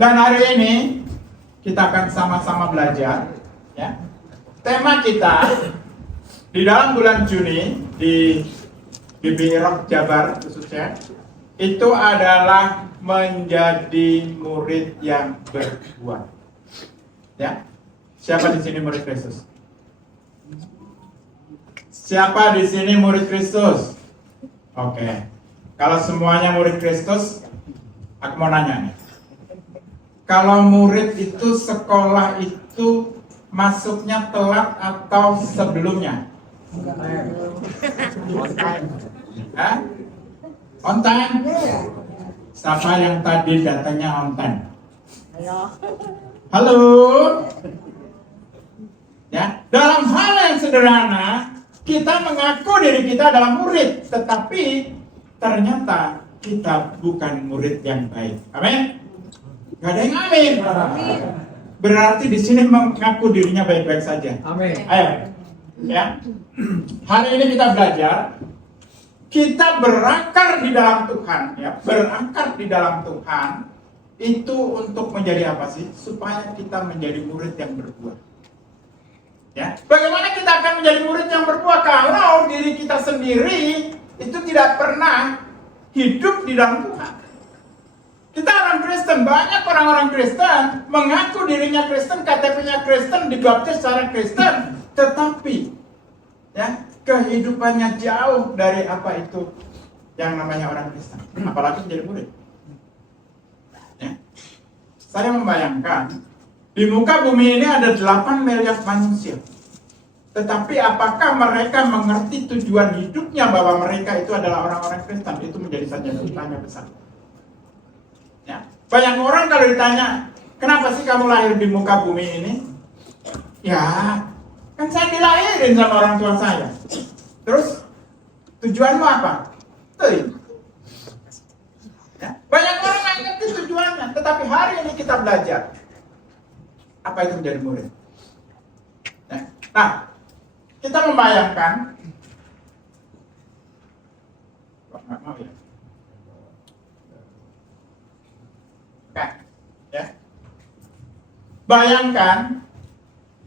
Dan hari ini kita akan sama-sama belajar, ya. Tema kita di dalam bulan Juni di GBI Jabar khususnya itu adalah menjadi murid yang berbuah. Ya, siapa di sini murid Kristus? Siapa di sini murid Kristus? Oke, kalau semuanya murid Kristus, aku mau nanya nih. Kalau murid itu sekolah itu masuknya telat atau sebelumnya? Hah? On time? Siapa yang tadi datanya on time? Halo? Ya, dalam hal yang sederhana, kita mengaku diri kita adalah murid, tetapi ternyata kita bukan murid yang baik. Amin? Gak ada yang amin. Berarti di sini mengaku dirinya baik-baik saja. Amin. Ayo, ya. Hari ini kita belajar, kita berakar di dalam Tuhan, ya. Berakar di dalam Tuhan itu untuk menjadi apa sih? Supaya kita menjadi murid yang berbuah. Ya. Bagaimana kita akan menjadi murid yang berbuah kalau diri kita sendiri itu tidak pernah hidup di dalam Tuhan? Kita orang Kristen, banyak orang-orang Kristen mengaku dirinya Kristen, KTP-nya Kristen, dibaptis secara Kristen, tetapi ya kehidupannya jauh dari apa itu yang namanya orang Kristen, apalagi menjadi murid. Ya. Saya membayangkan di muka bumi ini ada 8 miliar manusia, tetapi apakah mereka mengerti tujuan hidupnya bahwa mereka itu adalah orang-orang Kristen? Itu menjadi saja tanya besar. Ya. Banyak orang kalau ditanya, kenapa sih kamu lahir di muka bumi ini? Ya, kan saya dilahirin sama orang tua saya. Terus, tujuanmu apa? Tuh. Ya. Banyak orang nggak ngerti tujuannya, tetapi hari ini kita belajar apa itu menjadi murid. Ya. Nah, kita membayangkan, nggak mau ya. Ya. Bayangkan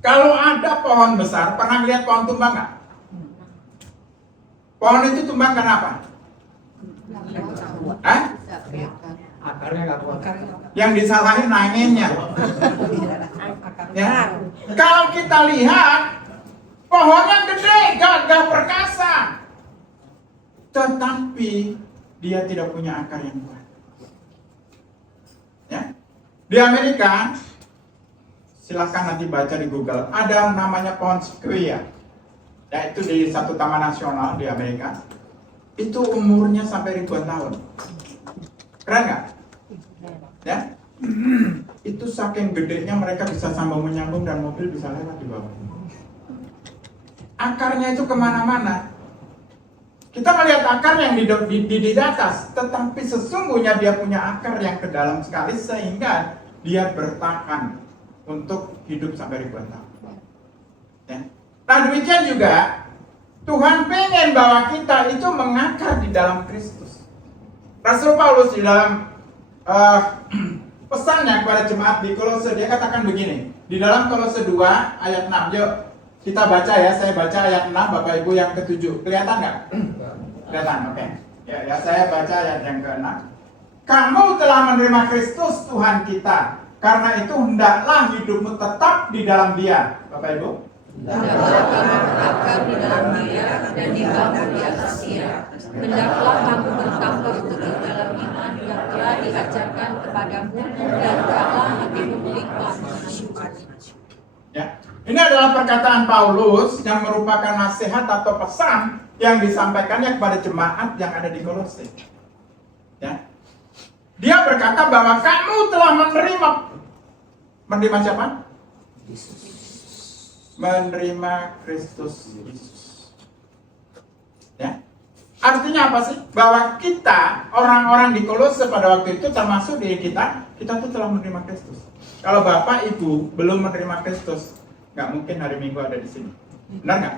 kalau ada pohon besar, pernah lihat pohon tumbang nggak? Pohon itu tumbang kenapa? Hah? Akarnya nggak kuat. Yang disalahin anginnya. Ya. Kalau kita lihat pohonnya gede, gagah perkasa, tetapi dia tidak punya akar yang kuat. Ya. Di Amerika, silahkan nanti baca di Google, ada namanya pohon sequoia, yaitu di satu taman nasional di Amerika. Itu umurnya sampai ribuan tahun. Keren nggak? Ya, itu saking gedenya mereka bisa sambung menyambung dan mobil bisa lewat di bawah. Akarnya itu kemana-mana. Kita melihat akar yang di atas, tetapi sesungguhnya dia punya akar yang ke dalam sekali sehingga dia bertahan untuk hidup sampai ribuan tahun. Ya. Nah demikian juga Tuhan pengen bahwa kita itu mengakar di dalam Kristus. Rasul Paulus di dalam pesannya kepada jemaat di Kolose, dia katakan begini, di dalam Kolose 2 ayat 6, yuk kita baca ya, saya baca ayat 6, Bapak Ibu yang ke-7, kelihatan nggak? Kelihatan, oke. Ya, saya baca ayat yang ke-6. Kamu telah menerima Kristus Tuhan kita, karena itu hendaklah hidupmu tetap di dalam Dia, Bapak Ibu. Hendaklah kamu berakar di dalam Dia dan dibangun di atas Dia. Hendaklah kamu bertambah terus dalam iman yang telah diajarkan kepadamu dan hendaklah hatimu melimpah dengan sukacita. Ya, ini adalah perkataan Paulus yang merupakan nasihat atau pesan yang disampaikannya kepada jemaat yang ada di Kolose. Ya. Dia berkata bahwa kamu telah menerima siapa? Menerima Kristus Yesus. Ya. Artinya apa sih? Bahwa kita, orang-orang di Kolose pada waktu itu termasuk diri kita tuh telah menerima Kristus. Kalau Bapak Ibu belum menerima Kristus, nggak mungkin hari Minggu ada di sini. Benar nggak?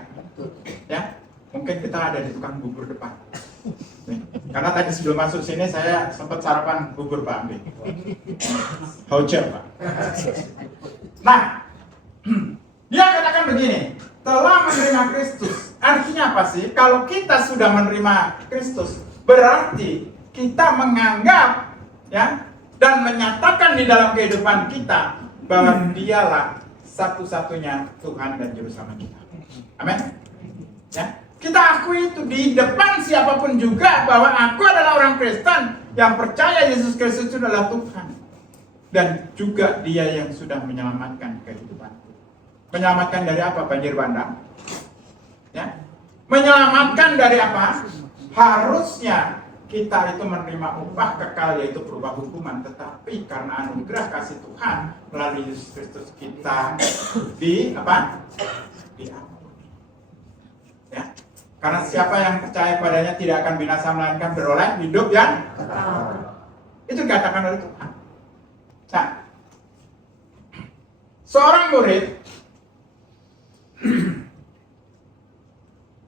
Ya, mungkin kita ada di tukang bubur depan. Karena tadi sebelum masuk sini saya sempat sarapan bubur Pak Amri. Haucer Pak. Nah, dia katakan begini, telah menerima Kristus. Artinya apa sih? Kalau kita sudah menerima Kristus, berarti kita menganggap ya dan menyatakan di dalam kehidupan kita bahwa dialah satu-satunya Tuhan dan Juru Selamat kita. Amin. Ya, kita akui itu di depan siapapun juga bahwa aku adalah orang Kristen yang percaya Yesus Kristus itu adalah Tuhan dan juga Dia yang sudah menyelamatkan kehidupanku. Menyelamatkan dari apa? Banjir bandang. Ya. Menyelamatkan dari apa? Harusnya kita itu menerima upah kekal yaitu berupa hukuman, tetapi karena anugerah kasih Tuhan melalui Yesus Kristus kita diampuni. Ya. Karena siapa yang percaya padanya tidak akan binasa melainkan beroleh hidup yang kekal. Itu dikatakan oleh Tuhan. Nah, seorang murid,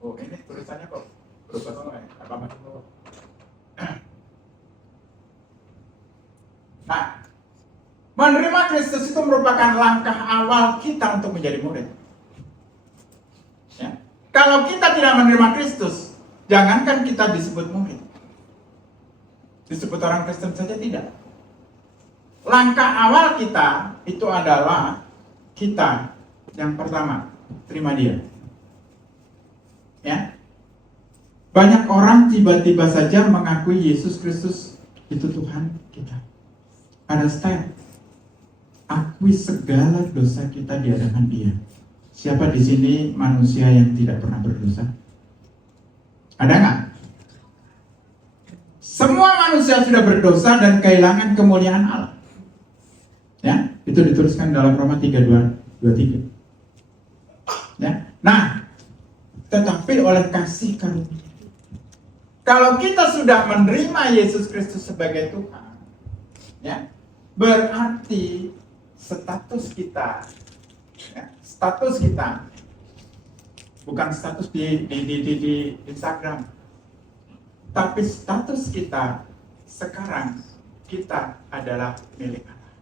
oh ini tulisannya kok berubah semua ya? Apa? Nah, menerima Kristus itu merupakan langkah awal kita untuk menjadi murid. Ya. Kalau kita tidak menerima Kristus, jangankan kita disebut murid, disebut orang Kristen saja tidak. Langkah awal kita itu adalah kita yang pertama terima Dia. Ya, banyak orang tiba-tiba saja mengakui Yesus Kristus itu Tuhan kita. Ada step. Akui segala dosa kita di hadapan Dia. Siapa di sini manusia yang tidak pernah berdosa? Ada nggak? Semua manusia sudah berdosa dan kehilangan kemuliaan Allah. Ya, itu dituliskan dalam Roma 3:23. Ya. Nah, tetapi oleh kasih karunia, kalau kita sudah menerima Yesus Kristus sebagai Tuhan, ya, berarti status kita bukan status di Instagram, tapi status kita sekarang kita adalah milik Allah.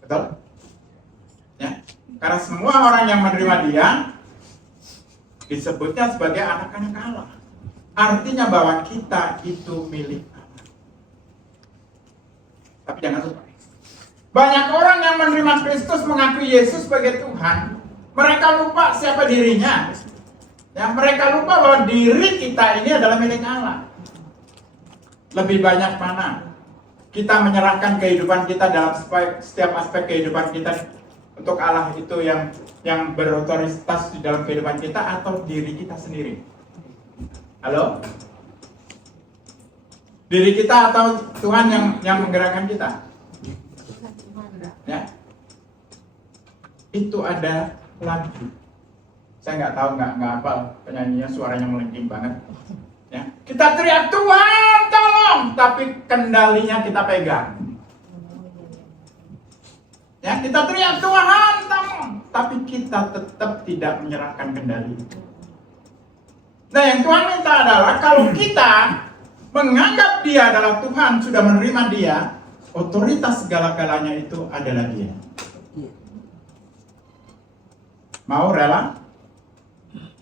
Betul? Ya, karena semua orang yang menerima Dia disebutnya sebagai anak-anak Allah. Artinya bahwa kita itu milik Allah. Tapi jangan lupa, banyak orang yang menerima Kristus mengakui Yesus sebagai Tuhan, mereka lupa siapa dirinya. Ya, mereka lupa bahwa diri kita ini adalah milik Allah. Lebih banyak mana kita menyerahkan kehidupan kita dalam setiap aspek kehidupan kita untuk Allah itu yang berotoritas di dalam kehidupan kita, atau diri kita sendiri? Halo? Diri kita atau Tuhan yang menggerakkan kita? Ya, itu ada lagu. Saya nggak tahu, nggak hafal penyanyinya, suaranya melengking banget. Ya, kita teriak Tuhan tolong, tapi kendalinya kita pegang. Ya, kita teriak Tuhan tolong, tapi kita tetap tidak menyerahkan kendali. Nah, yang Tuhan minta adalah kalau kita menganggap Dia adalah Tuhan, sudah menerima Dia, otoritas segala-galanya itu adalah Dia. Mau rela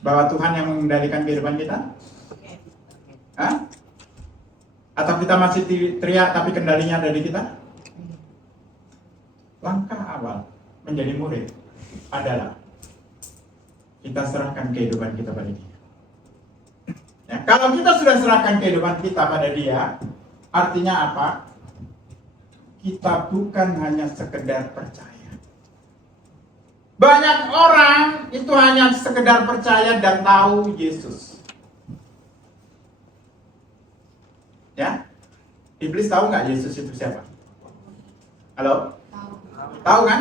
bahwa Tuhan yang mengendalikan kehidupan kita? Hah? Atau kita masih teriak tapi kendalinya ada di kita? Langkah awal menjadi murid adalah kita serahkan kehidupan kita pada Dia. Ya, kalau kita sudah serahkan kehidupan kita pada Dia, artinya apa? Kita bukan hanya sekedar percaya. Banyak orang itu hanya sekedar percaya dan tahu Yesus. Ya, iblis tahu nggak Yesus itu siapa? Halo? Tahu kan?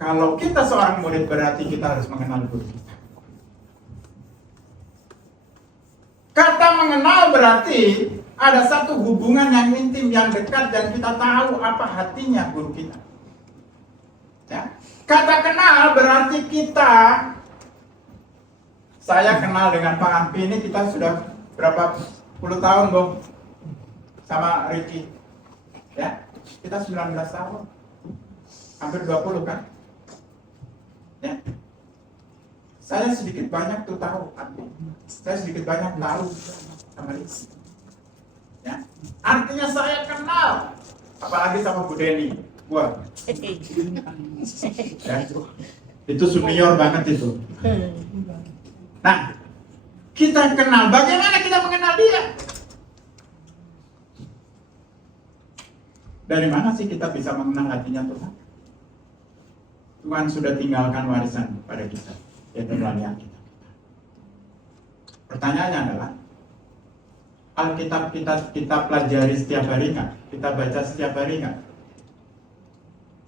Kalau kita seorang murid, berarti kita harus mengenal guru kita. Kata mengenal berarti ada satu hubungan yang intim, yang dekat, dan kita tahu apa hatinya guru kita. Ya. Kata kenal berarti saya kenal dengan Pak Ampi ini, kita sudah berapa puluh tahun, Bung? Sama Ricky. Ya, kita 19 tahun. Hampir 20 kan? Ya. Saya sedikit banyak tuh tahu. Saya sedikit banyak tahu sama Ricky. Ya. Artinya saya kenal, apalagi sama Bu Deni. Wah. Ya, itu senior banget itu. Nah, kita kenal. Bagaimana kita mengenal dia? Dari mana sih kita bisa mengenal hatinya Tuhan? Tuhan sudah tinggalkan warisan pada kita, yaitu melalui Alkitab. Pertanyaannya adalah, Alkitab kita pelajari setiap hari nggak? Kita baca setiap hari nggak?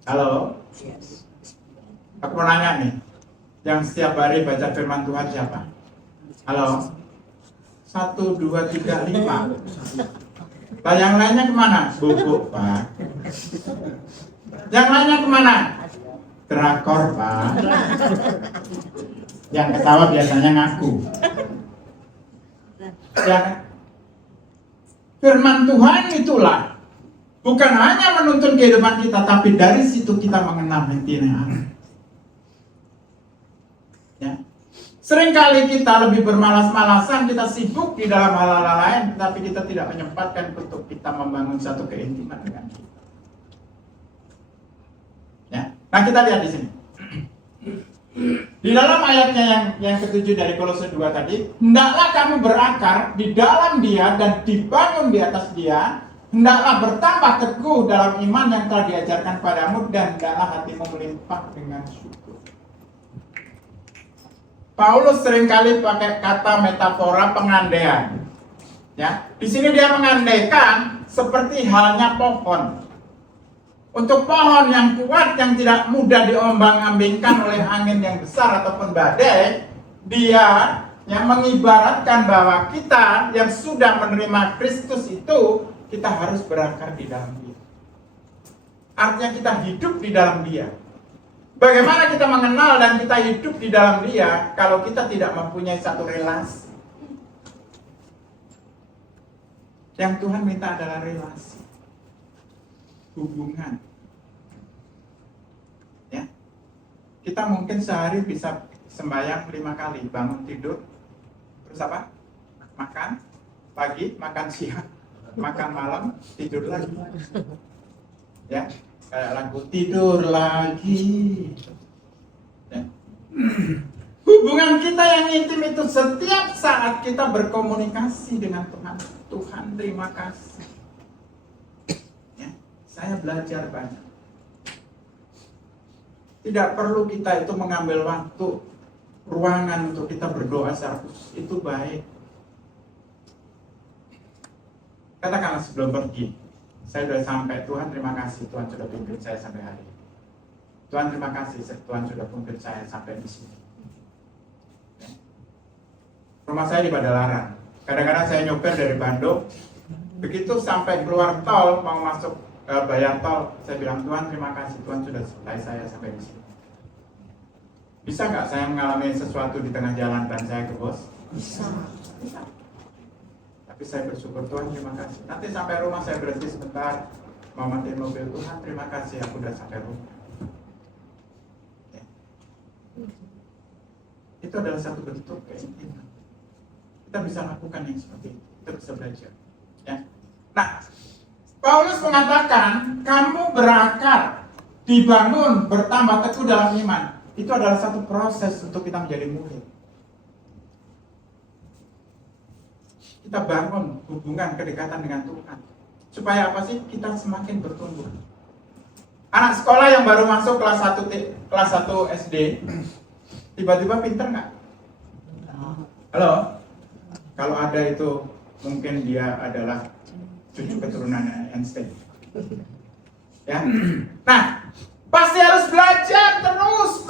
Halo? Aku mau nanya nih, yang setiap hari baca firman Tuhan siapa? Halo? 1, 2, 3, 5. Lah yang lainnya kemana? Buku, Pak. Yang lainnya kemana? Drakor, Pak. Yang ketawa biasanya ngaku. Ya kan? Firman Tuhan itulah bukan hanya menuntun kehidupan kita, tapi dari situ kita mengenal hatinya Allah. Ya. Seringkali kita lebih bermalas-malasan, kita sibuk di dalam hal-hal lain, tapi kita tidak menyempatkan untuk kita membangun satu keintiman dengan kita. Ya. Nah, kita lihat di sini. Di dalam ayatnya yang ke-7 dari Kolose 2 tadi, hendaklah kamu berakar di dalam Dia dan dibangun di atas Dia, hendaklah bertambah teguh dalam iman yang telah diajarkan padamu, dan hendaklah hatimu melimpah dengan syukur. Paulus seringkali pakai kata metafora pengandaian. Ya, di sini dia mengandaikan seperti halnya pohon. Untuk pohon yang kuat yang tidak mudah diombang-ambingkan oleh angin yang besar ataupun badai, dia yang mengibaratkan bahwa kita yang sudah menerima Kristus itu, kita harus berakar di dalam Dia. Artinya kita hidup di dalam Dia. Bagaimana kita mengenal dan kita hidup di dalam Dia kalau kita tidak mempunyai satu relasi? Yang Tuhan minta adalah relasi, hubungan. Ya, kita mungkin sehari bisa sembahyang 5 kali, bangun tidur, terus apa? Makan pagi, makan siang, makan malam, tidur lagi. Ya, kayak lagu tidur lagi. Ya. Hubungan kita yang intim itu setiap saat kita berkomunikasi dengan Tuhan. Tuhan, terima kasih. Ya, saya belajar banyak. Tidak perlu kita itu mengambil waktu, ruangan untuk kita berdoa secara khusus. Itu baik. Katakanlah sebelum pergi, saya sudah sampai, Tuhan terima kasih, Tuhan sudah pimpin saya sampai hari ini. Tuhan terima kasih, Tuhan sudah pimpin saya sampai di sini. Ya. Rumah saya di Padalarang. Kadang-kadang saya nyopir dari Bandung, begitu sampai keluar tol, mau masuk bayar tol, saya bilang, Tuhan terima kasih, Tuhan sudah supply saya sampai di sini. Bisa nggak saya mengalami sesuatu di tengah jalan dan saya ke bos? Bisa. Tapi saya bersyukur, Tuhan terima kasih. Nanti sampai rumah saya berhenti sebentar, mau matiin mobil, Tuhan terima kasih, aku udah sampai rumah. Ya. Itu adalah satu bentuk keintiman. Kita bisa lakukan yang seperti itu, kita bisa belajar. Ya. Nah, Paulus mengatakan, kamu berakar, dibangun, bertambah teguh dalam iman. Itu adalah satu proses untuk kita menjadi murid. Kita bangun hubungan kedekatan dengan Tuhan. Supaya apa sih? Kita semakin bertumbuh. Anak sekolah yang baru masuk kelas 1 SD, tiba-tiba pinter nggak? Halo? Kalau ada itu, mungkin dia adalah cucu keturunan Einstein. Ya. Nah, pasti harus belajar terus.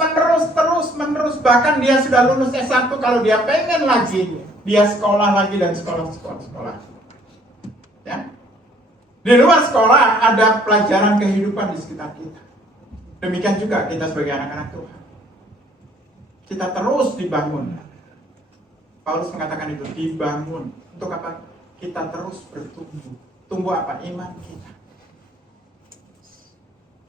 Bahkan dia sudah lulus S1, kalau dia pengen lagi, dia sekolah lagi dan sekolah. Ya. Di luar sekolah ada pelajaran kehidupan di sekitar kita. Demikian juga kita sebagai anak-anak Tuhan. Kita terus dibangun. Paulus mengatakan itu dibangun. Untuk apa? Kita terus bertumbuh. Tumbuh apa? Iman kita.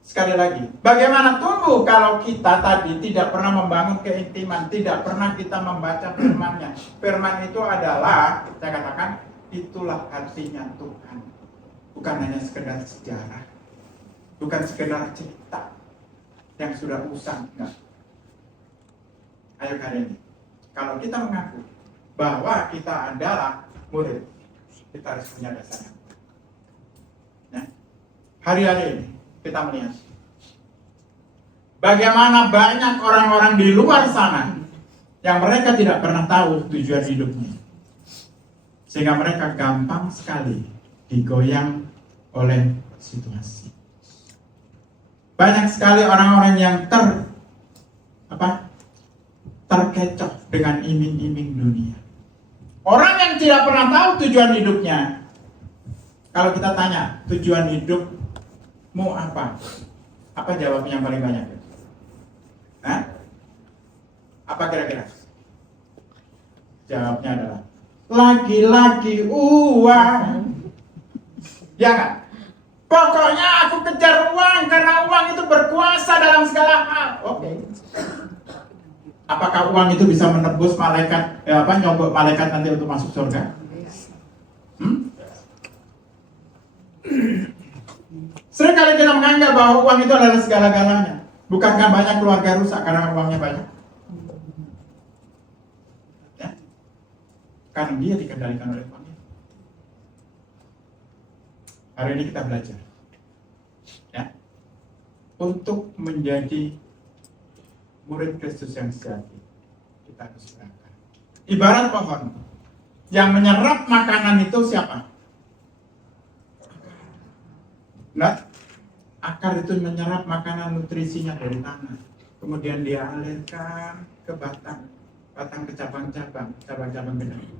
Sekali lagi, bagaimana tumbuh kalau kita tadi tidak pernah membangun keintiman, tidak pernah kita membaca firman-Nya. Firman itu adalah, saya katakan, itulah artinya Tuhan. Bukan hanya sekedar sejarah, bukan sekedar cerita yang sudah usang. Enggak. Ayo kali ini, kalau kita mengaku bahwa kita adalah murid, kita harus punya dasarnya. Ya. Hari-hari ini kita melihat bagaimana banyak orang-orang di luar sana yang mereka tidak pernah tahu tujuan hidupnya, sehingga mereka gampang sekali digoyang oleh situasi. Banyak sekali orang-orang yang terkecoh dengan iming-iming dunia. Orang yang tidak pernah tahu tujuan hidupnya, kalau kita tanya tujuan hidupmu apa? Apa jawabnya yang paling banyak? Hah? Apa kira-kira? Jawabnya adalah lagi-lagi uang. Ya kan? Pokoknya aku kejar uang karena uang itu berkuasa dalam segala hal. Oke. Apakah uang itu bisa menebus malaikat, nyogok malaikat nanti untuk masuk surga? Seringkali kita menganggap bahwa uang itu adalah segala-galanya. Bukankah banyak keluarga rusak karena uangnya banyak? Ya? Karena dia dikendalikan oleh uangnya. Hari ini kita belajar, ya, untuk menjadi murid Kristus yang sejati, kita harus berakar. Ibarat pohon yang menyerap makanan itu siapa? Nah, akar itu menyerap makanan nutrisinya dari tanah, kemudian dia alirkan ke batang ke cabang-cabang benih.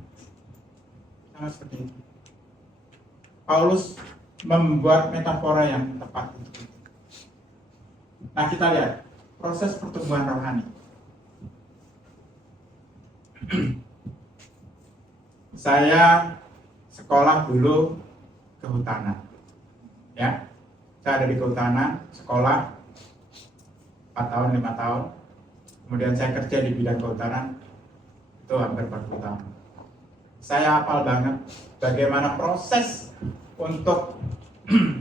Sama seperti itu. Paulus membuat metafora yang tepat untuk itu. Nah, kita lihat proses pertumbuhan rohani. Saya sekolah dulu kehutanan. Ya, saya ada di kehutanan, sekolah 4 tahun, 5 tahun. Kemudian saya kerja di bidang kehutanan, itu hampir 40 tahun. Saya hafal banget bagaimana proses untuk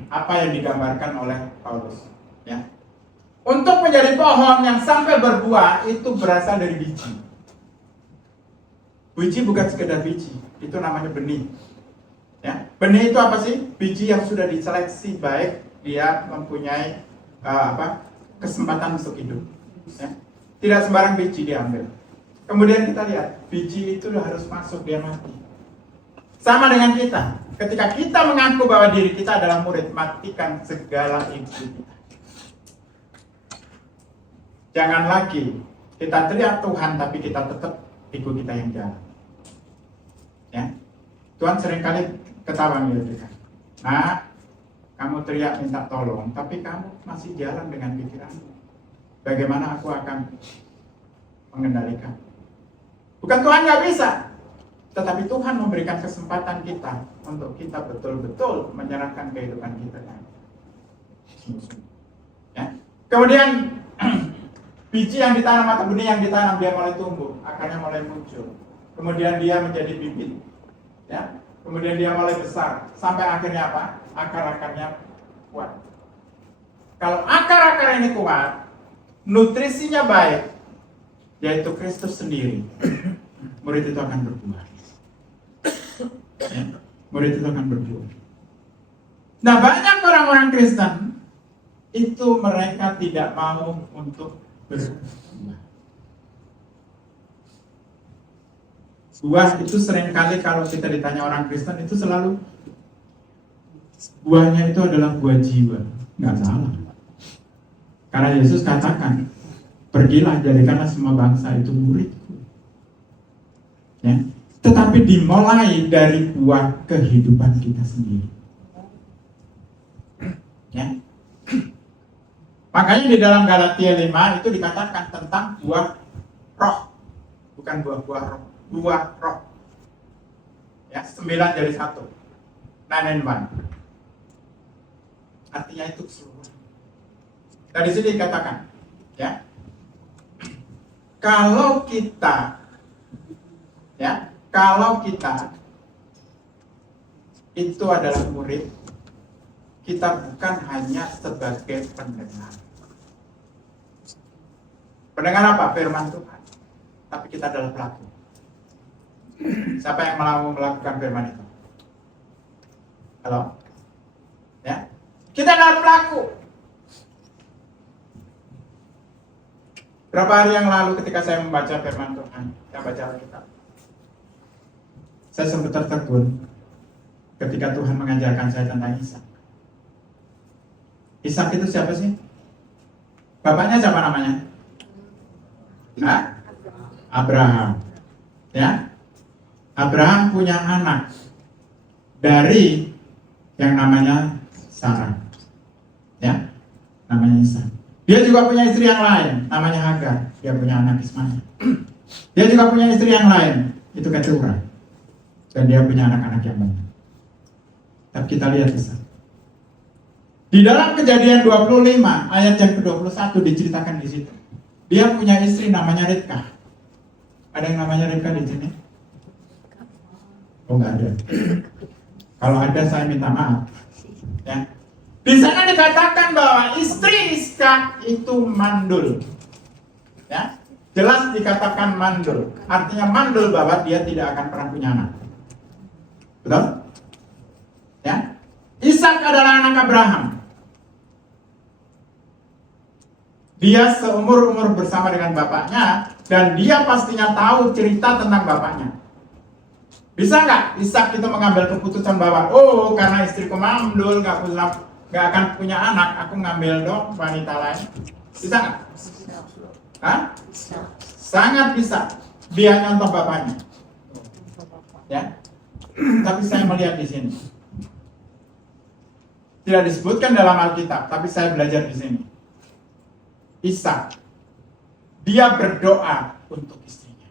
apa yang digambarkan oleh Paulus. Ya. Untuk menjadi pohon yang sampai berbuah itu berasal dari biji. Biji bukan sekedar biji, itu namanya benih. Ya, benih itu apa sih? Biji yang sudah diseleksi baik, dia mempunyai kesempatan untuk hidup. Ya. Tidak sembarang biji diambil. Kemudian kita lihat, biji itu harus masuk, dia mati. Sama dengan kita, ketika kita mengaku bahwa diri kita adalah murid, matikan segala ego kita. Jangan lagi kita teriak Tuhan, tapi kita tetap ego kita yang jalan. Ya, Tuhan seringkali ketawa gitu kan. Nah, kamu teriak minta tolong, tapi kamu masih jalan dengan pikiranmu. Bagaimana aku akan mengendalikan? Bukan Tuhan nggak bisa, tetapi Tuhan memberikan kesempatan kita untuk kita betul-betul menyerahkan kehidupan kita. Ya. Kemudian biji yang ditanam atau benih yang ditanam, dia mulai tumbuh, akarnya mulai muncul. Kemudian dia menjadi bibit. Ya. Kemudian dia mulai besar, sampai akhirnya apa? Akar-akarnya kuat. Kalau akar-akar ini kuat, nutrisinya baik, yaitu Kristus sendiri, murid itu akan berbuah. Ya, murid itu akan berbuah. Nah, banyak orang-orang Kristen itu mereka tidak mau untuk berbuah. Buah itu seringkali kalau kita ditanya orang Kristen itu selalu buahnya itu adalah buah jiwa. Nggak salah. Karena Yesus katakan, pergilah jadikanlah semua bangsa itu muridku. Ya. Tetapi dimulai dari buah kehidupan kita sendiri. Ya. Makanya di dalam Galatia 5 itu dikatakan tentang buah roh, bukan buah-buah roh. dua roh. Ya, 9 jadi 1. 9 and 1. Artinya itu keseluruhan. Nah, di sini dikatakan, ya, kalau kita itu adalah murid, kita bukan hanya sebagai pendengar. Pendengar apa? Firman Tuhan. Tapi kita adalah pelaku. Siapa yang mau melakukan firman itu? Halo? Ya? Kita adalah pelaku. Berapa hari yang lalu ketika saya membaca firman Tuhan, saya baca Alkitab, saya sempat tertegun ketika Tuhan mengajarkan saya tentang Ishak. Ishak itu siapa sih? Bapaknya siapa namanya? Abraham. Ya, Abraham punya anak dari yang namanya Sarah. Ya, namanya Ishak. Dia juga punya istri yang lain, namanya Hagar. Dia punya anak Ismail. Dia juga punya istri yang lain, itu Keturah. Dan dia punya anak-anak yang banyak. Tapi kita lihat Ishak. Di dalam Kejadian 25 ayat yang ke-21 diceritakan di situ. Dia punya istri namanya Ribkah. Ada yang namanya Ribkah di sini? Oh, nggak ada. Kalau ada saya minta maaf. Ya. Di sana dikatakan bahwa istri Ishak itu mandul. Ya. Jelas dikatakan mandul. Artinya mandul bahwa dia tidak akan pernah punya anak. Betul? Ya. Ishak adalah anak Abraham. Dia seumur-umur bersama dengan bapaknya dan dia pastinya tahu cerita tentang bapaknya. Bisa nggak Ishak itu mengambil keputusan bahwa karena istriku mandul nggak akan punya anak, aku ngambil dong wanita lain? Bisa nggak? Hah? Sangat bisa. Dia nyontoh bapaknya. Ya. Tapi saya melihat di sini. Tidak disebutkan dalam Alkitab, tapi saya belajar di sini. Ishak, dia berdoa untuk istrinya.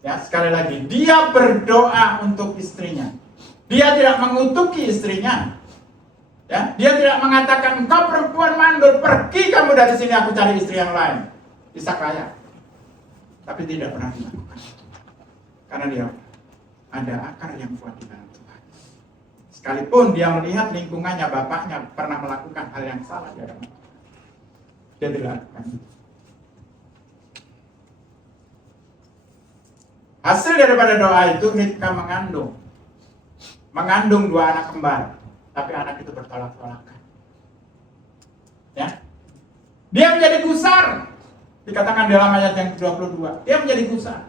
Ya, sekali lagi, dia berdoa untuk istrinya. Dia tidak mengutuki istrinya. Ya, dia tidak mengatakan, "Engkau perempuan mandul, pergi kamu dari sini, aku cari istri yang lain." Ishak kaya, tapi tidak pernah dilakukan. Karena dia ada akar yang kuat di dalam Tuhan. Sekalipun dia melihat lingkungannya, bapaknya pernah melakukan hal yang salah di hadapan Tuhan, dia tidak lakukan. Hasil daripada doa itu, Ribkah mengandung 2 anak kembar, tapi anak itu bertolak-tolakan. Ya, dia menjadi gusar. Dikatakan dalam ayat yang ke-22, dia menjadi gusar.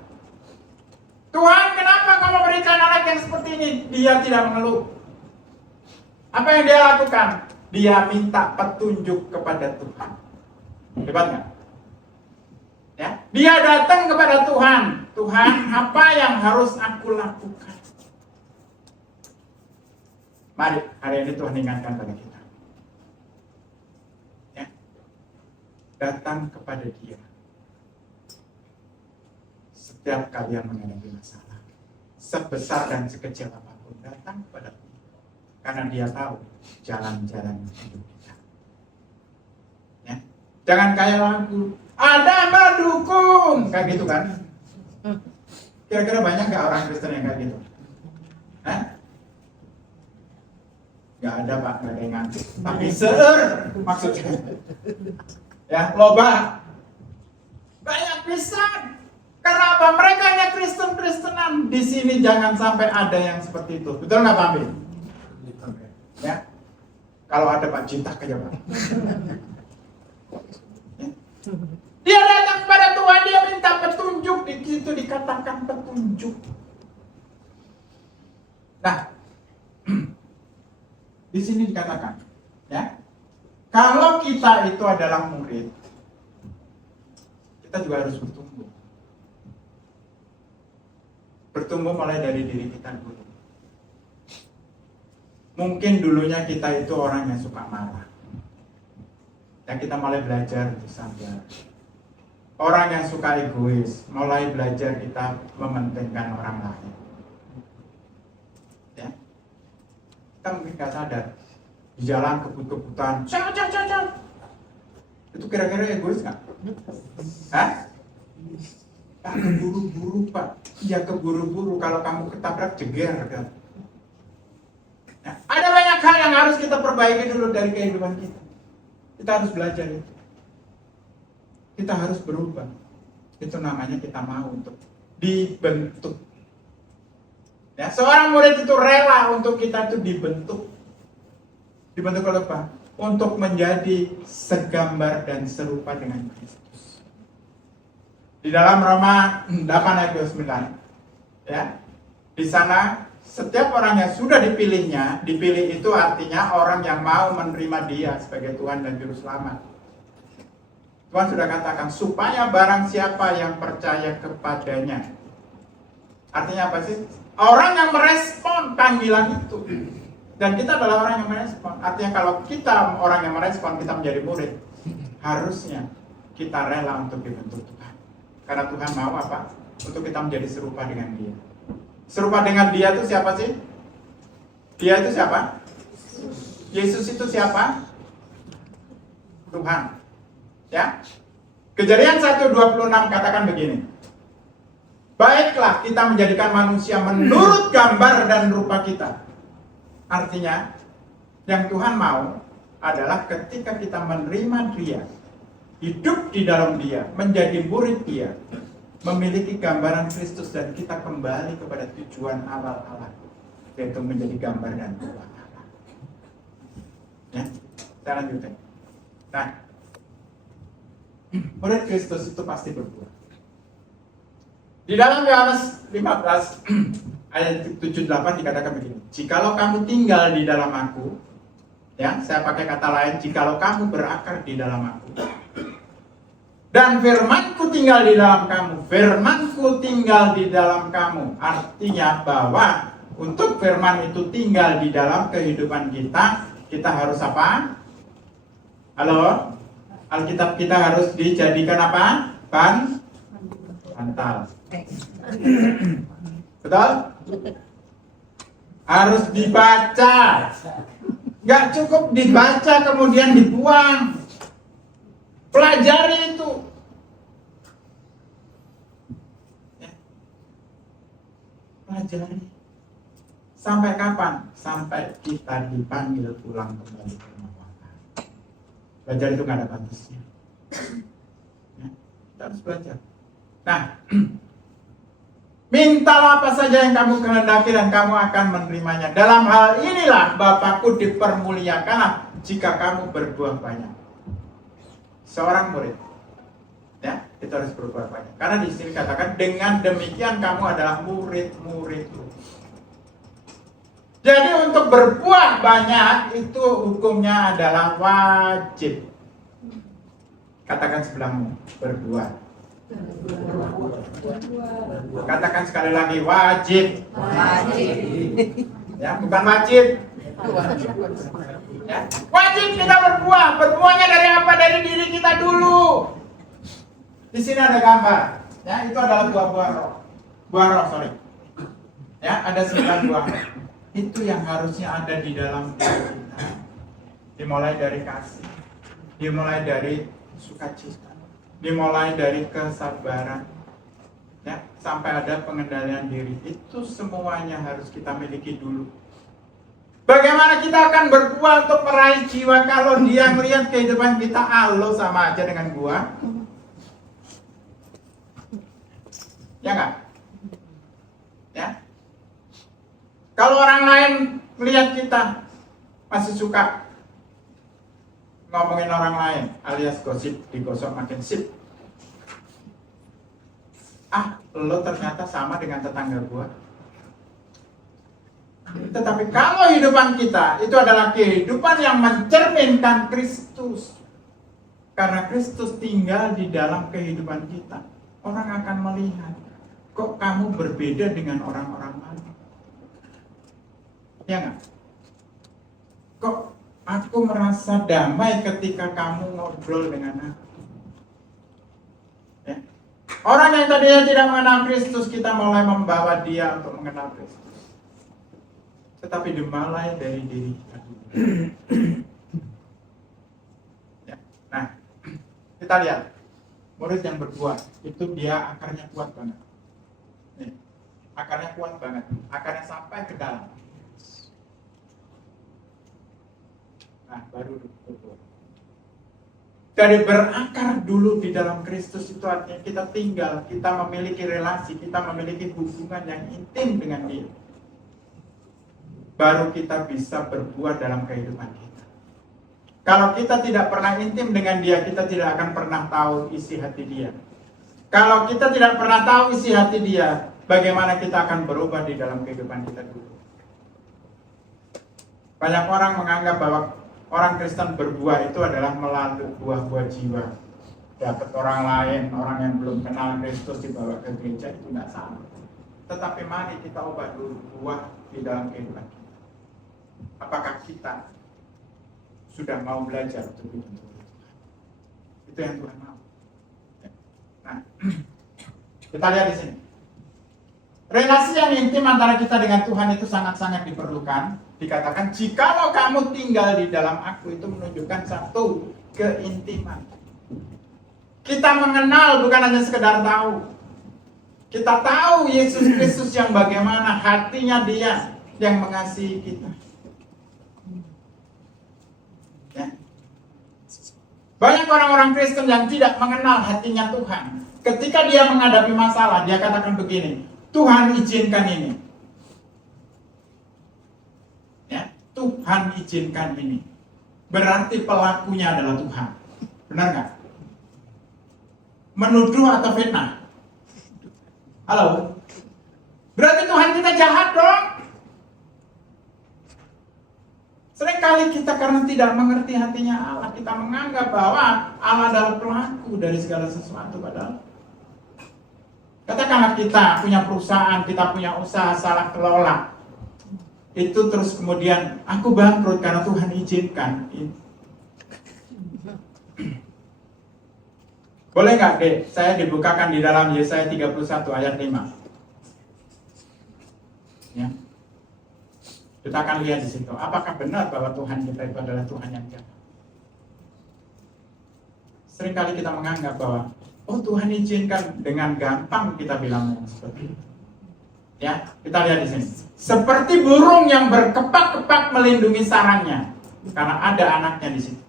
Tuhan, kenapa kau memberikan anak yang seperti ini? Dia tidak mengeluh. Apa yang dia lakukan? Dia minta petunjuk kepada Tuhan. Hebat nggak? Ya, dia datang kepada Tuhan. Tuhan, apa yang harus aku lakukan? Mari, hari ini Tuhan ingatkan pada kita. Ya, datang kepada Dia. Setiap kalian menghadapi masalah, sebesar dan sekecil apapun, datang kepada Dia. Karena Dia tahu jalan-jalan hidup kita. Ya. Jangan kayak lagu, ada Mbak Dukun, kayak gitu kan? Kira-kira banyak nggak orang Kristen yang kayak gitu? Hah? Nggak ada Pak, nggak ada yang ngantuk. Tapi maksudnya, ya loba, banyak pisan. Karena apa? Mereka hanya Kristen-Kristenan. Di sini jangan sampai ada yang seperti itu. Betul nggak Pak Amin? Ya, kalau ada Pak cinta aja Pak. Ya. Dia datang kepada Tuhan, dia minta petunjuk. Di situ dikatakan petunjuk. Nah, di sini dikatakan, ya, kalau kita itu adalah murid, kita juga harus bertumbuh. Bertumbuh mulai dari diri kita dulu. Mungkin dulunya kita itu orang yang suka marah. Dan kita mulai belajar untuk sabar. orang yang suka egois, mulai belajar kita mementingkan orang lain. Ya, kita mungkin nggak sadar di jalan kebut-kebutan, itu kira-kira egois nggak? Hah? Pak, keburu-buru Pak. Ya keburu-buru, kalau kamu ketabrak jeger kan. Nah, ada banyak hal yang harus kita perbaiki dulu dari kehidupan kita. Kita harus belajar itu. Kita harus berubah. Itu namanya kita mau untuk dibentuk. Ya, seorang murid itu rela untuk kita itu dibentuk. Dibentuk oleh apa? Untuk menjadi segambar dan serupa dengan Kristus. Di dalam Roma 8 ayat 29, ya, di sana setiap orang yang sudah dipilihnya, dipilih itu artinya orang yang mau menerima Dia sebagai Tuhan dan Juru Selamat. Tuhan sudah katakan supaya barang siapa yang percaya kepadanya. Artinya apa sih? Orang yang merespon panggilan itu. Dan kita adalah orang yang merespon. Artinya kalau kita orang yang merespon, kita menjadi murid. Harusnya kita rela untuk dibentuk Tuhan. Karena Tuhan mau apa? Untuk kita menjadi serupa dengan Dia. Serupa dengan Dia itu siapa sih? Dia itu siapa? Yesus itu siapa? Tuhan. Ya. Kejadian 1:26 katakan begini. Baiklah kita menjadikan manusia menurut gambar dan rupa kita. Artinya, yang Tuhan mau adalah ketika kita menerima Dia, hidup di dalam Dia, menjadi murid Dia, memiliki gambaran Kristus dan kita kembali kepada tujuan awal Allah, yaitu menjadi gambar dan rupa Allah. Ya, kita lanjutkan. Nah, murid Kristus itu pasti berbuah. Di dalam Yohanes 15 ayat 7-8 dikatakan begini. Jikalau kamu tinggal di dalam aku, ya, saya pakai kata lain, jikalau kamu berakar di dalam aku, dan firmanku tinggal di dalam kamu, firmanku tinggal di dalam kamu, artinya bahwa untuk firman itu tinggal di dalam kehidupan kita, kita harus apa? Halo? Alkitab kita harus dijadikan apa? Bantal. Betul? Harus dibaca. Gak cukup dibaca kemudian dibuang. Pelajari itu. Ya. Pelajari. Sampai kapan? Sampai kita dipanggil pulang kembali ke rumah Bapa. Belajar itu gak ada batasnya. Ya. Kita harus belajar. Nah, mintalah apa saja yang kamu kehendaki dan kamu akan menerimanya. Dalam hal inilah Bapakku dipermuliakan jika kamu berbuah banyak. Seorang murid, ya, itu harus berbuah banyak. Karena di sini katakan dengan demikian kamu adalah murid-muridku. Jadi untuk berbuah banyak itu hukumnya adalah wajib. Katakan sebelahmu, berbuah. Katakan sekali lagi, wajib. Wajib. Ya, bukan wajib. Ya, wajib kita berbuah. Berbuahnya dari apa? Dari diri kita dulu. Di sini ada gambar. Ya, itu adalah buah-buah roh. Buah roh, sorry. Ya, ada 9 buah. Itu yang harusnya ada di dalam diri kita. Dimulai dari kasih. Dimulai dari sukacita. Dimulai dari kesabaran, ya, sampai ada pengendalian diri. Itu semuanya harus kita miliki dulu. Bagaimana kita akan berbuah untuk meraih jiwa kalau dia melihat kehidupan kita alo sama aja dengan gua? Ya nggak? Ya. Kalau orang lain melihat kita masih suka ngomongin orang lain, alias gosip, digosok makin sip. Lo ternyata sama dengan tetangga gua. Tetapi kalau kehidupan kita itu adalah kehidupan yang mencerminkan Kristus, karena Kristus tinggal di dalam kehidupan kita, orang akan melihat, kok kamu berbeda dengan orang-orang lain. Ya nggak? Kok aku merasa damai ketika kamu ngobrol dengan aku. Ya. Orang yang tadinya tidak mengenal Kristus, kita mulai membawa dia untuk mengenal Kristus. Tetapi dimulai dari diri kita dulu. Ya. Nah, kita lihat murid yang berdua itu dia akarnya kuat banget. Nih, akarnya kuat banget, akarnya sampai ke dalam. Nah, baru berdua. Dari berakar dulu di dalam Kristus itu artinya kita tinggal, kita memiliki relasi, kita memiliki hubungan yang intim dengan Dia. Baru kita bisa berbuah dalam kehidupan kita. Kalau kita tidak pernah intim dengan Dia, kita tidak akan pernah tahu isi hati Dia. Kalau kita tidak pernah tahu isi hati Dia, bagaimana kita akan berubah di dalam kehidupan kita dulu. Banyak orang menganggap bahwa orang Kristen berbuah itu adalah melalui buah-buah jiwa. Dapat orang lain, orang yang belum kenal Kristus dibawa ke gereja, itu tidak sama. Tetapi mari kita ubah dulu buah di dalam kehidupan kita. Apakah kita sudah mau belajar untuk hidup untuk Tuhan? Itu yang Tuhan mau. Nah, kita lihat di sini. Relasi yang intim antara kita dengan Tuhan itu sangat-sangat diperlukan. Dikatakan, jikalau kamu tinggal di dalam aku, itu menunjukkan satu keintiman. Kita mengenal bukan hanya sekedar tahu. Kita tahu Yesus Kristus yang bagaimana hatinya Dia yang mengasihi kita. Ya. Banyak orang-orang Kristen yang tidak mengenal hatinya Tuhan. Ketika dia menghadapi masalah, dia katakan begini, Tuhan izinkan ini. Tuhan izinkan ini. Berarti pelakunya adalah Tuhan. Benar nggak? Menuduh atau fitnah? Halo? Berarti Tuhan kita jahat dong? Seringkali kita karena tidak mengerti hatinya Allah, kita menganggap bahwa Allah adalah pelaku dari segala sesuatu. Padahal katakanlah kita punya perusahaan, kita punya usaha salah kelola. Itu terus kemudian aku bangkrut karena Tuhan izinkan. Boleh nggak deh saya dibukakan di dalam Yesaya 31 ayat 5. Ya. Kita akan lihat di situ. Apakah benar bahwa Tuhan kita itu adalah Tuhan yang jahat? Seringkali kita menganggap bahwa oh Tuhan izinkan, dengan gampang kita bilang seperti itu. Ya, kita lihat di sini. Seperti burung yang berkepak-kepak melindungi sarangnya, karena ada anaknya di situ.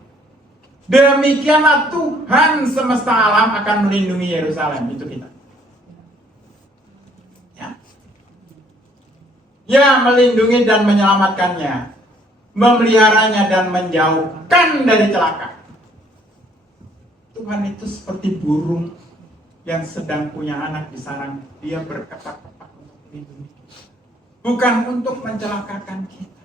Demikianlah Tuhan semesta alam akan melindungi Yerusalem, itu kita. Ya. Ya, melindungi dan menyelamatkannya, memeliharanya dan menjauhkan dari celaka. Tuhan itu seperti burung yang sedang punya anak di sarang, dia berkepak-kepak. Bukan untuk mencelakakan kita.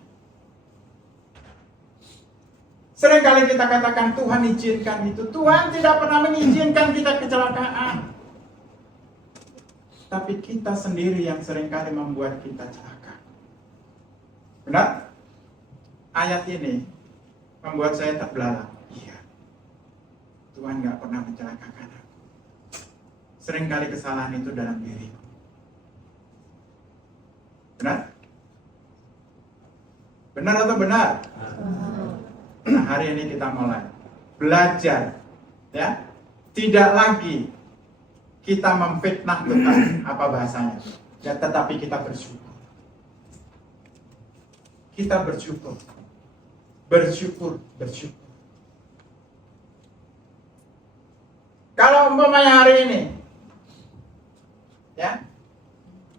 Seringkali kita katakan Tuhan izinkan itu. Tuhan tidak pernah mengizinkan kita kecelakaan. Tapi kita sendiri yang seringkali membuat kita celaka. Benar? Ayat ini membuat saya terbelalak. Iya. Tuhan gak pernah mencelakakan aku. Seringkali kesalahan itu dalam diriku. Benar? Benar atau benar? Nah, hari ini kita mulai belajar, ya. Tidak lagi kita memfitnah Tuhan, apa bahasanya? Ya, tetapi kita bersyukur. Kita bersyukur. Bersyukur. Kalau umpamanya hari ini, ya,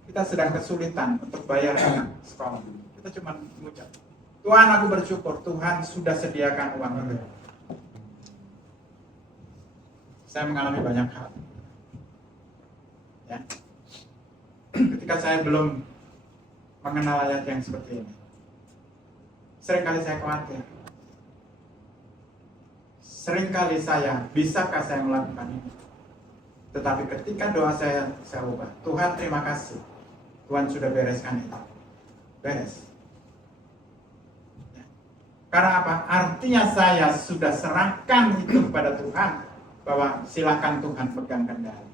kita sedang kesulitan untuk bayar anak sekolah. Kita cuma mengucap, Tuhan aku bersyukur, Tuhan sudah sediakan uang itu. Saya mengalami banyak hal. Ya. Ketika saya belum mengenal ayat yang seperti ini, seringkali saya khawatir. Seringkali saya, bisakah saya melakukan ini? Tetapi ketika doa saya ubah, Tuhan terima kasih. Tuhan sudah bereskan itu. Beres. Ya. Karena apa? Artinya saya sudah serahkan itu kepada Tuhan. Bahwa silakan Tuhan pegang kendali.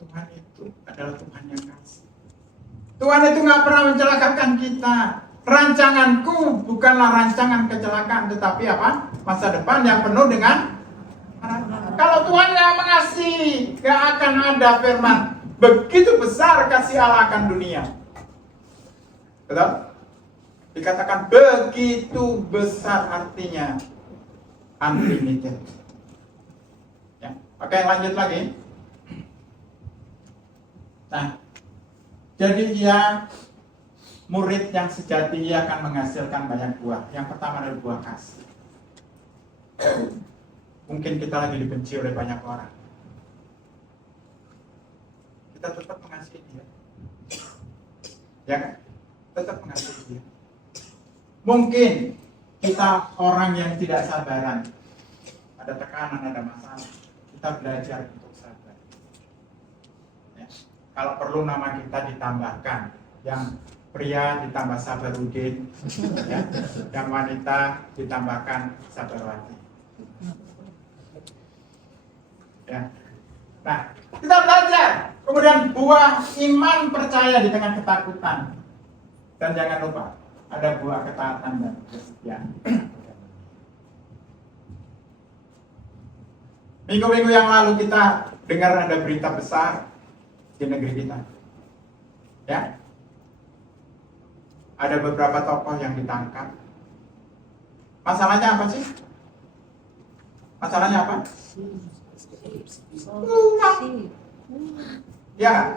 Tuhan itu adalah Tuhan yang kasih. Tuhan itu nggak pernah mencelakakan kita. Rancanganku bukanlah rancangan kecelakaan, tetapi apa? Masa depan yang penuh dengan harapan. Kalau Tuhan yang mengasihi, gak akan ada firman begitu besar kasih Allah akan dunia. Betul? Dikatakan begitu besar, artinya unlimited. Ya. Oke, lanjut lagi. Nah, jadi dia murid yang sejati, dia akan menghasilkan banyak buah. Yang pertama adalah buah kasih. Mungkin kita lagi dibenci oleh banyak orang. Kita tetap mengasihi dia. Ya kan? Tetap mengasihi dia. Mungkin kita orang yang tidak sabaran. Ada tekanan, ada masalah. Kita belajar untuk sabar. Ya. Kalau perlu nama kita ditambahkan. Yang pria ditambah Sabarudin, ya. Yang wanita ditambahkan Sabarwati. Ya. Nah, kita belajar. Kemudian buah iman percaya di tengah ketakutan. Dan jangan lupa, ada buah ketaatan dan kesetiaan. Minggu-minggu yang lalu kita dengar ada berita besar di negeri kita. Ya. Ada beberapa tokoh yang ditangkap. Masalahnya apa sih? Masalahnya apa? Uang. Ya.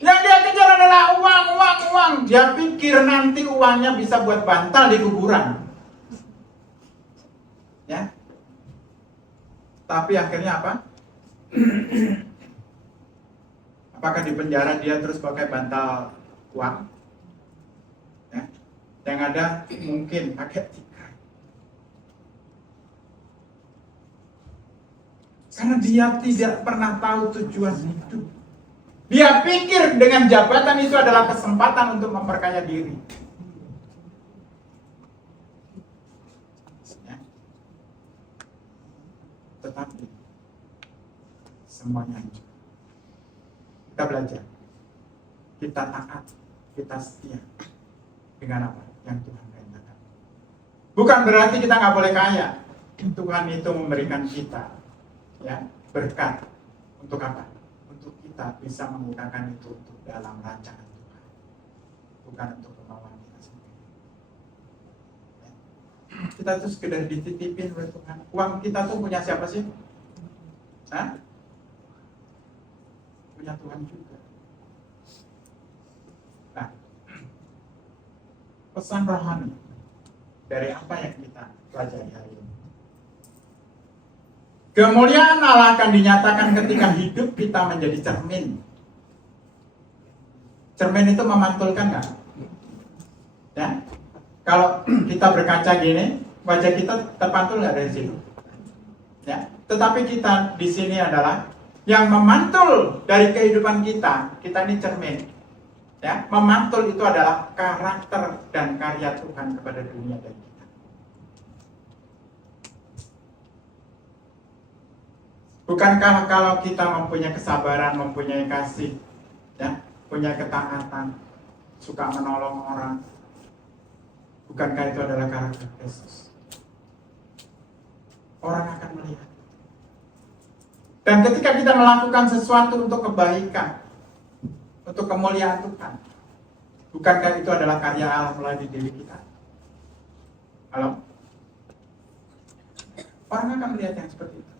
Yang dia kejar adalah uang. Dia pikir nanti uangnya bisa buat bantal di kuburan. Ya. Tapi akhirnya apa? Apakah di penjara dia terus pakai bantal uang? Ya. Yang ada mungkin pakai tikai. Karena dia tidak pernah tahu tujuan hidup. Dia pikir dengan jabatan itu adalah kesempatan untuk memperkaya diri. Ya. Tetapi semuanya hancur. Kita belajar. Kita taat. Kita setia. Dengan apa? Yang Tuhan kehendakkan. Bukan berarti kita nggak boleh kaya. Tuhan itu memberikan kita ya berkat untuk apa? Untuk kita bisa menggunakan itu untuk dalam rancangan Tuhan, bukan untuk kemauan kita sendiri. Ya. Kita tuh sekedar dititipin oleh Tuhan. Uang kita tuh punya siapa sih? Hah? Punya Tuhan juga. Nah, pesan rohani dari apa yang kita pelajari hari ini. Kemuliaan Allah akan dinyatakan ketika hidup kita menjadi cermin. Cermin itu memantulkan nggak? Ya, kalau kita berkaca gini, wajah kita terpantul nggak dari sini? Ya, tetapi kita di sini adalah yang memantul dari kehidupan kita. Kita ini cermin. Ya, memantul itu adalah karakter dan karya Tuhan kepada dunia dan kita. Bukankah kalau kita mempunyai kesabaran, mempunyai kasih, ya, punya ketaatan, suka menolong orang, bukankah itu adalah karakter Yesus? Orang akan melihat. Dan ketika kita melakukan sesuatu untuk kebaikan, untuk kemuliaan Tuhan, bukankah itu adalah karya Allah melalui diri kita? Halo? Orang akan melihat yang seperti itu.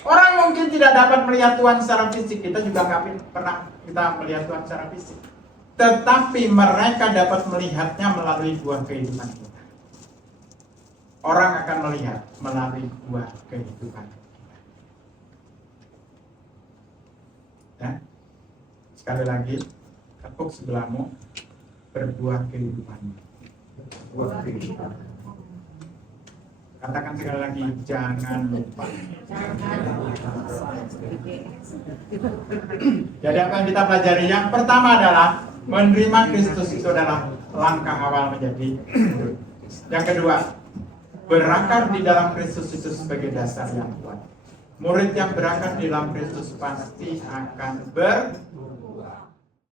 Orang mungkin tidak dapat melihat Tuhan secara fisik, kita juga nggak pernah kita melihat Tuhan secara fisik. Tetapi mereka dapat melihatnya melalui buah kehidupan kita. Orang akan melihat melalui buah kehidupan kita. Ya? Sekali lagi, tepuk sebelahmu, berbuah kehidupan. Buah kehidupan. Katakan sekali lagi, jangan lupa. Jadi apa yang kita pelajari? Yang pertama adalah menerima Kristus itu adalah langkah awal menjadi murid. Yang kedua, berakar di dalam Kristus itu sebagai dasar yang kuat. Murid yang berakar di dalam Kristus pasti akan